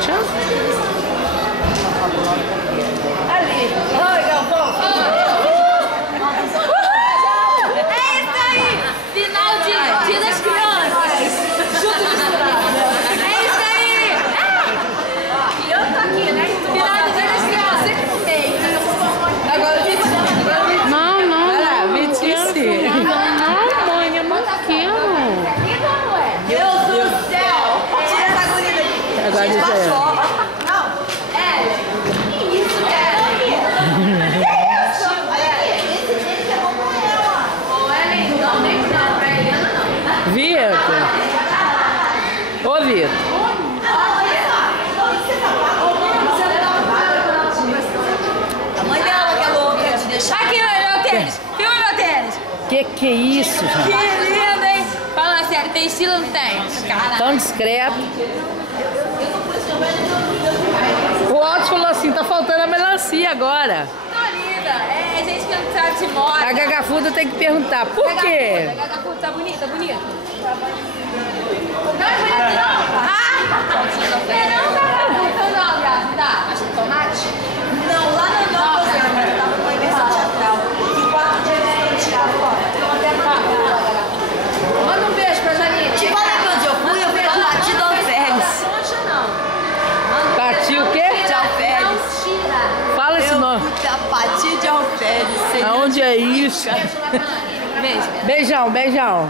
Tchau. Ali. Oi, Galvão. É isso aí! Final de Dia das Crianças! Junto misturado. É isso aí! E eu tô aqui, né? Final de Dia das Crianças, sempre no meio. Agora o Vitinho. Não. Vai lá, Vitinho. Não, mãe, é moquinho. Meu Deus do céu. Tira essa agonia daqui. Agora Gente, já é. baixou. Que isso, cara? Vitor. Ô, Vitor. A mãe dela que é louca de deixar. Aqui, meu tênis! Filma meu tênis! Que é isso, Que gente? lindo, hein? Fala sério, tem estilo ou não tem? Caralho. Tão discreto. O Otto falou assim, tá faltando a melancia agora. Tô linda. É gente que não sabe de moda. A Gagafuda tem que perguntar, por quê? A Gagafuda tá bonita, bonita. Não é bonita, não? Ah! Não, Gagafuda, não, Gabi, dá. Acha tomate? Não, lá na Nova Zelândia, eu tava numa inversão teatral. E 4 dias a gente tirava fora. Então até Manda um beijo pra Janine. te falei quando eu fui, eu vi a Tati do Alferes. Pati o quê? De Alferes. Não tira. Fala esse Eu nome. fui pra Pati de Alferes. Aonde é isso? Beijo. Beijão, beijão.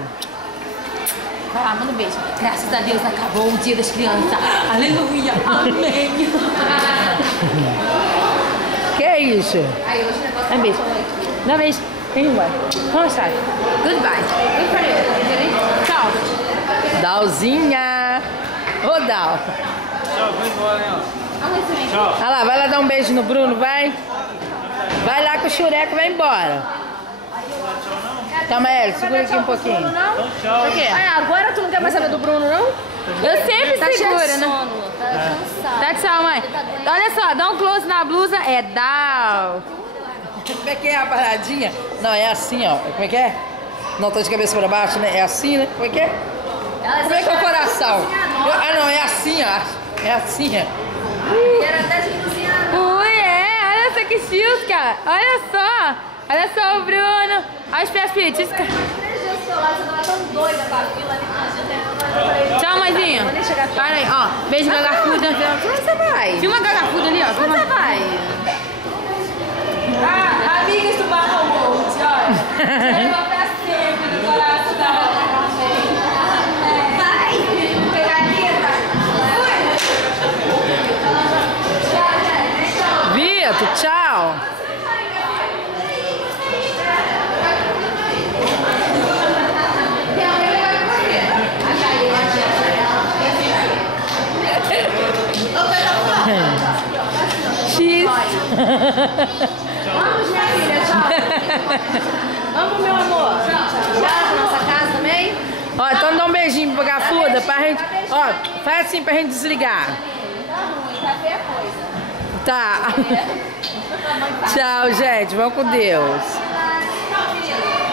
Vai lá, manda um beijo. Graças a Deus acabou o Dia das Crianças. Aleluia. Amém. Que é isso? Aí hoje o negócio Dá um beijo. Dá um beijo. Vem, vai. Vamos, sai. Goodbye. Good for you. Tchau. Dalzinha. Ô, Dal. Tchau, vou embora, hein, ó. Tchau. Olha lá, vai lá dar um beijo no Bruno, vai. Vai lá que o Xureco vai embora. Calma, Hélio, segura aqui um pouquinho. Então, tchau. Por quê? Ah, agora tu não quer mais saber do Bruno, não? Eu sempre Tá cheio seguro, de né? sono. Tá cansado. Tá tchau, mãe. Olha só, dá um close na blusa. É Dal. Como é que é a paradinha? Não, é assim, ó. Como é que é? Não, tô de cabeça pra baixo, né? É assim, né? Como é que é? Como é que é o coração? Ah, não, é assim, ó. É assim, ó. Era até de cozinhar. Ui, olha só que chique, cara. Olha só. Olha só o Bruno. Olha os pés petis. Tchau, mãezinha. Para aí, ó. Beijo, Gagafuda. Onde você vai? Filma a Gagafuda ali, ó. Onde você vai? Ah, amigas do Barra Monte, olha. Leva pra sempre do coração. Vai. Pegadinha. Vitor, tchau. X. Vamos, minha filha, tchau. Vamos, meu amor. Tchau. Pra nossa casa também? Ó, então dá um beijinho pra Gafuda pra gente. Ó, faz assim pra gente desligar. Tá. Tchau, gente. Vamos com Deus. Tchau, filha.